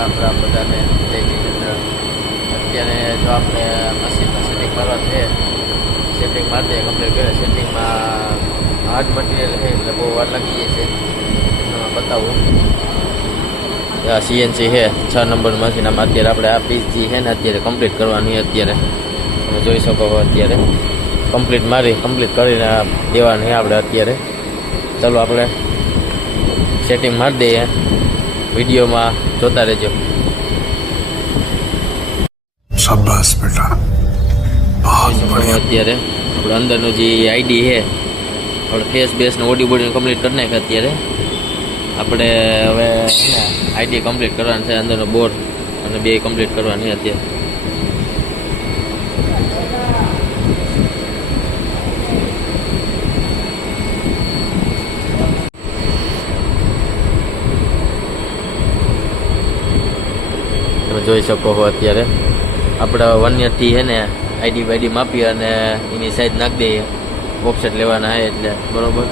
રામ રામ બધાને જય જિનેન્દ્ર. અત્યારે જો આપણે મશીનમાં સેટિંગ કરવાનું છે, સેટિંગ મારી દઈએ કમ્પ્લીટ કરે. સેટિંગમાં હાર્ડ મટીરિયલ છે એટલે બહુ વાર લાગી જાય છે. એમાં બતાવું સીએનસી છે 6 નંબર મશીન. આમાં અત્યારે આપણે આ પીસ જે છે ને અત્યારે કમ્પ્લીટ કરવાની. અત્યારે તમે જોઈ શકો અત્યારે કમ્પ્લીટ મારી કમ્પ્લીટ કરીને દેવાની છે આપણે અત્યારે. ચાલો આપણે સેટિંગ મારી દઈએ, વિડીયોમાં જોતા રહેજો. શાબાશ બેટા, અત્યારે આપણે અંદરનું જે આઈડી છે આપણે ફેસ બેસ ને ઓડી બોડીને કમ્પ્લીટ કરી નાખે. અત્યારે આપણે હવે આઈડી કમ્પ્લીટ કરવાની છે, અંદરનો બોર્ડ અને બે કમ્પ્લીટ કરવાની અત્યારે. તમે જોઈ શકો છો અત્યારે આપણે 1 યરથી છે ને આઈડી બાઈડી માપી અને એની સાઈઝ નાખી દઈએ. ઓફસેટ લેવાના છે એટલે બરોબર.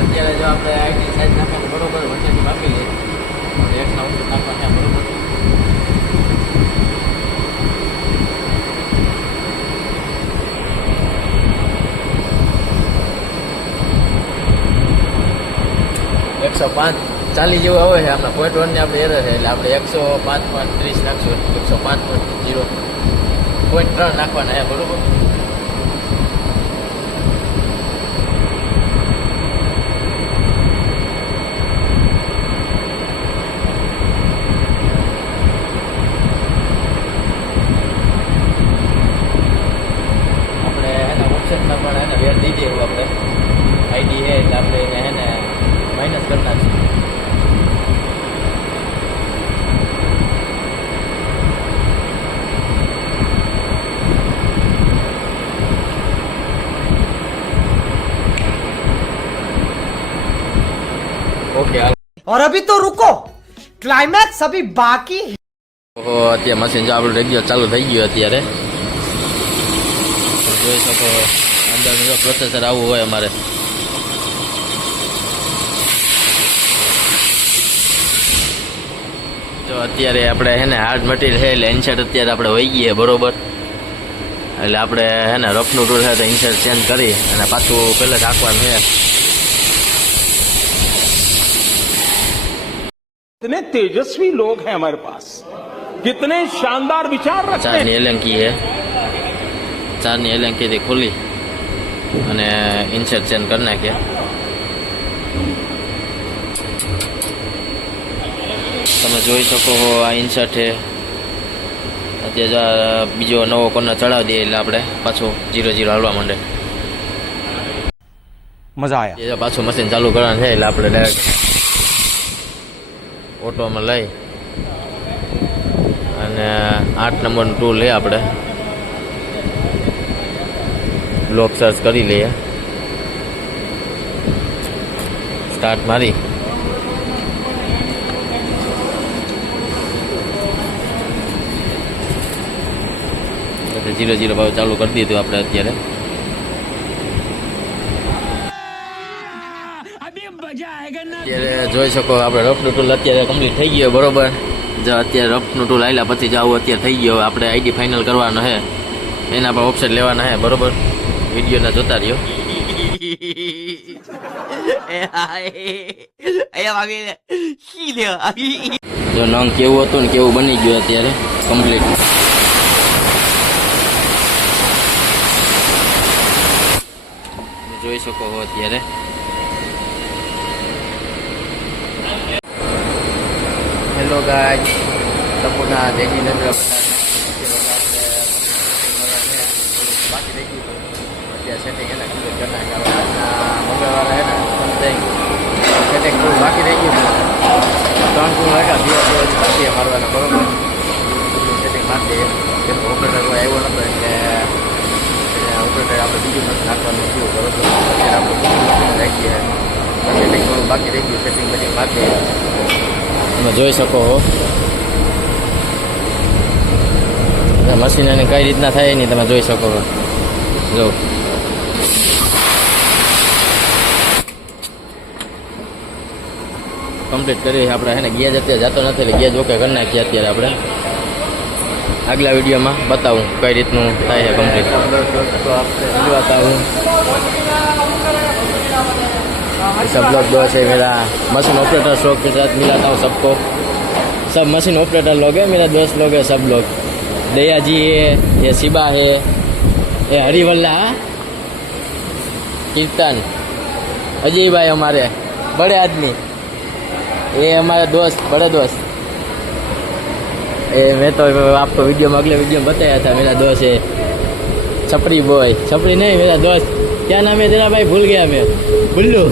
અત્યારે જો આપણે આઈડી સાઈઝ નાખવાનું બરોબર 1 યરથી માપી લઈએ. એક્સના ઓફસેટ નાખવાના બરોબર. ચાલી જેવું આવે છે. આમાં .1 ને આપણે એરર છે એટલે આપણે 105.30 નાખશું. 105.0 .3 નાખવાના છે બરોબર. આપણે એના ઓપ્શનમાં પણ એને વેર દઈ દઈએ. આપણે આઈડી છે એટલે આપણે એને એને માઇનસ કરી નાખશું. ओके और अभी तो रुको, क्लाइमैक्स अभी बाकी. અત્યારે મશીન જો આપણું રેગ્યુલર ચાલુ થઈ ગયું. અત્યારે જોઈ શકો અંદરનું જો પ્રોસેસર આવું હોય અમારે. જો અત્યારે આપણે હે ને હાર્ડ મટીરિયલ છે એટલે ઇન્સર્ટ અત્યારે આપણે હોઈ ગઈએ બરોબર. એટલે આપણે હે ને રફનું ટૂલ છે તો ઇન્સર્ટ ચેન્જ કરી અને પાછું પહેલાં જ હાંકવાનું છે. कितने तेजस्वी लोग हैं हमारे पास, कितने शानदार विचार रखते हैं. 4 एलंकी है, 4 एलंकी थी खुली અને ઇન્સર્ટ ચેન્જ કરી નાખ્યા. તમે જોઈ શકો છો આ ઇન્સર્ટ છે. અત્યારે બીજો નવો કોર્નર ચડાવી દઈએ એટલે આપણે પાછું 0-0 હાલવા માંડે. मजा आया. પાછું મશીન ચાલુ કરવાનું છે એટલે આપણે ડાયરેક્ટ ઓટોમાં લઈ અને 8 નંબરનું ટૂલ લઈએ. આપણે બ્લોક સર્ચ કરી લઈએ, સ્ટાર્ટ મારી 0-0 ભાવ ચાલુ કરી દીધું આપણે. અત્યારે જોઈ શકો આપણે રફનું ટૂલ અત્યારે કમ્પ્લીટ થઈ ગયો બરોબર. જો અત્યારે રફનું ટૂલ આવેલા પછી જ આવું અત્યારે થઈ ગયો. આપણે આઈડી ફાઇનલ કરવાનો છે, એના પર ઓપ્શન લેવાના છે બરોબર. વિડીયોના જોતા રહ્યો. જો નંગ કેવું હતું ને કેવું બની ગયું અત્યારે કમ્પ્લીટ. જોઈ શકો છો અત્યારે હેલો ગાઈસ, તપુના જય જિનેન્દ્ર. બાકી રહી ગયું અત્યારે સેટિંગ એના કમ્પ્લીટ કરી નાખ્યા. મંગળવારે હે ને સમથિંગ સેટિંગ થોડું બાકી રહી ગયું. 3 ટૂલ રાખ્યા, 2 બાકી મારવાના બરોબર. સેટિંગ મારી દઈએ કેમ ઓપરેટર કોઈ આવ્યો નતો એટલે ઓપરેટર આપણે બીજું નથી નાખવાનું થયું બરોબર. અત્યારે આપણે બીજું રાખીએ. સેટિંગ થોડું બાકી રહી ગયું, સેટિંગ બધી મારી દઈએ. તમે જોઈ શકો છો મશીન એને કઈ રીતના થાય નહીં તમે જોઈ શકો છો. જો કમ્પ્લીટ કરી આપણે હે ને ગેજ અત્યારે જતો નથી એટલે ગેજ ઓકે કરી નાખીએ અત્યારે આપણે આગલા વિડીયોમાં બતાવું કઈ રીતનું થાય છે કમ્પ્લીટ બતાવું सब लोग दोस्त है मेरा मशीन ऑपरेटर शौक के साथ मिलाता हूँ सबको सब मशीन ऑपरेटर लोग हैं मेरा दोस्त लोग हैं सब लोग दया जी है ये शिबा है ये हरिवल्ला कीर्तन अजय भाई हमारे बड़े आदमी ये हमारे दोस्त बड़े दोस्त ये मैं तो आपको वीडियो में अगले वीडियो में बताया था मेरा दोस्त है छपरी बॉय छपरी नहीं मेरा दोस्त क्या नाम है तेरा भाई भूल गया मैं बुल्लू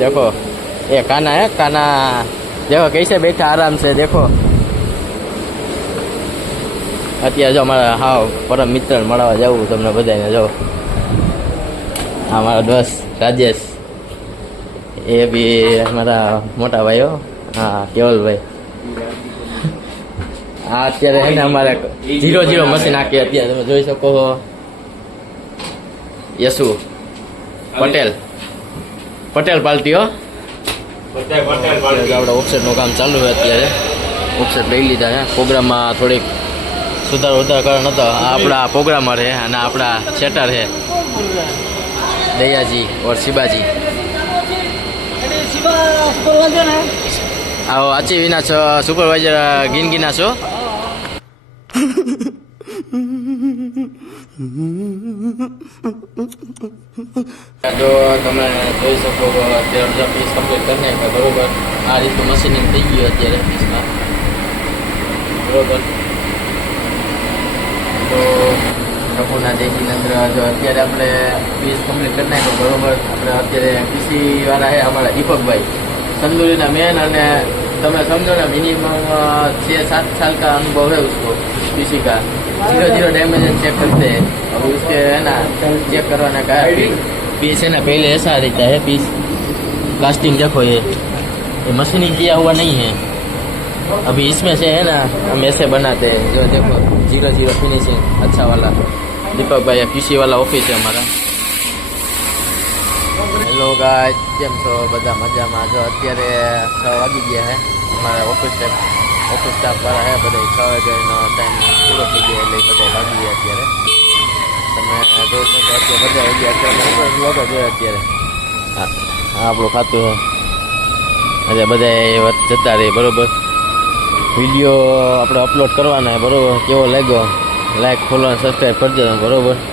देखो ये काना है काना देखो कैसे बैठा आराम से देखो અત્યારે જો અમારા હાવ પરમ મિત્ર મળવા જવું તમને બધાને જો हमारा दोस्त राजेश ये भी हमारा मोटा भाई हो हाँ केवल भाई આ અત્યારે હે ને અમારે 0-0 મશીન આખી અત્યારે તમે જોઈ શકો છો યશુ પટેલ પાર્ટી હો આપણે ઓફસેટનું કામ ચાલુ છે અત્યારે ઓફસેટ લઈ લીધા છે પ્રોગ્રામમાં થોડીક સુધાર વધાર કારણ હતો આ આપણા પ્રોગ્રામર છે અને આપણા સેટર છે દયાજી ઓર શિવાજી આવો આચી વિના છો સુપરવાઇઝર ગિનગીના છો જો તમે જોઈ શકો અત્યારે અડધા પીસ કમ્પ્લીટ કરી નાખ્યા બરોબર આ રીતનું મશીનિંગ થઈ ગયું અત્યારે પીસમાં બરોબર તો પ્રભુના જયની અંદર જો અત્યારે આપણે પીસ કમ્પ્લીટ કરી નાખ્યો બરોબર આપણે અત્યારે પીસી વાળા છે અમારા દીપકભાઈ तंदूरी मेन અને તમે समझो ना मिनिमम 6-7 साल का अनुभव है उसको किसी का 0-0 डैमेज चेक करते हैं और उसके है ना चेक करवाने का पीस है ना पहले ऐसा रहता है पीस कास्टिंग देखो ये मशीनिंग किया हुआ नहीं है अभी इसमें से है ना हम ऐसे बनाते हैं जो देखो 0-0 फिनिशिंग अच्छा वाला दीपक भाई पीसी वाला ऑफिस है हमारा હેલો ગાઈસ કેમ છો બધા મજામાં જો અત્યારે 6 વાગી ગયા છે અમારા ઓફિસ સ્ટાફ વાળા છે બધા 6 વાગ્યાનો ટાઈમ પૂરો થઈ ગયો એટલે બધા ભાગી ગયા અત્યારે તમે જોઈ શકો અત્યારે બધા વાગ્યા અત્યારે લોકો જોઈએ અત્યારે હા આપણું ખાતું છે એટલે બધા જતા રહે બરોબર વિડીયો આપણે અપલોડ કરવાના બરોબર કેવો લાગ્યો લાઈક ફોલો અને સબસ્ક્રાઈબ કરજો બરોબર